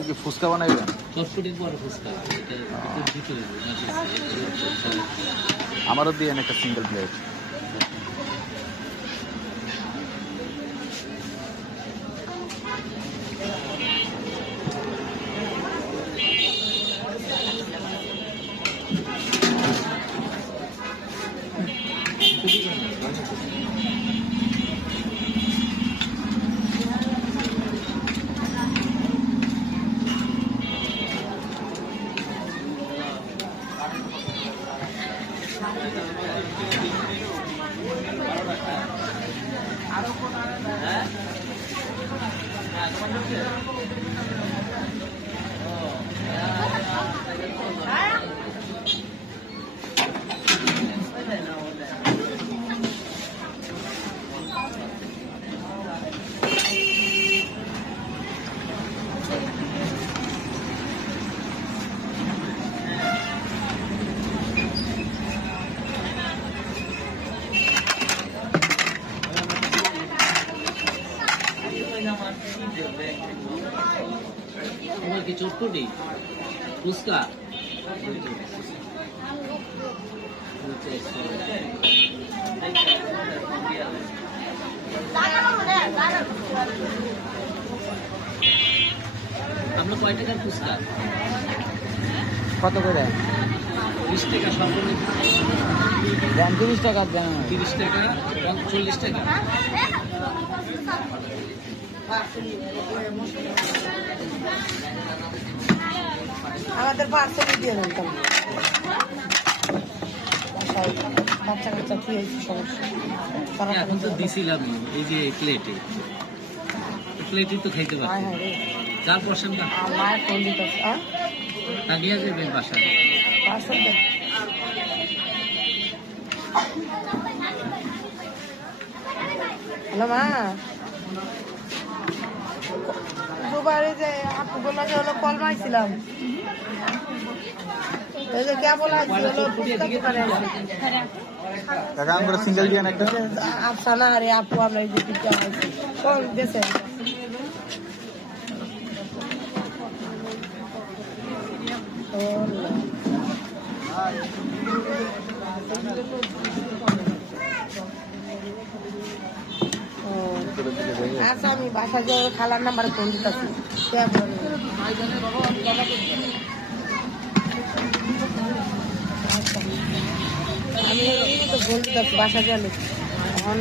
এখন কি ফুচকা বানাইবেন? চটপটির পরে ফুচকা আমারও দিয়ে একটা সিঙ্গেল প্লেট। তোমার কি চটপটি ফুচকা আমরা কয় টাকার ফুচকা? কত করে? 20 টাকা সর্বনিম্ন। দেন 30 টাকা দেন। 30 টাকা 40 টাকা। আমাদের পার্সেল দিয়ে দেন তো। বাচ্চা কাচ্চা কি হয়েছে সমস্যা? এখন তো দিছিলাম এই যে প্লেটে তো খাইতে পারছি। যার পছন্দ আমার ফোন দিতে তাকিয়ে যাবেন বাসায়। পার্সেল দেন। হ্যালো মা, দুবারে যে আপু বললো যে হলো কল মারছিলাম, এই যে কে বলা টাকা আমরা সিঙ্গেল দিয়ে একটা আচ্ছা না রে আপু, আমরা এই যে পিঠা কল দিয়েছে আচ্ছা, আমি বাসায় যে খালার নাম্বারে ফোন দিতেছি। আমি তো ফোন দিতেছি বাসা গেলে এখন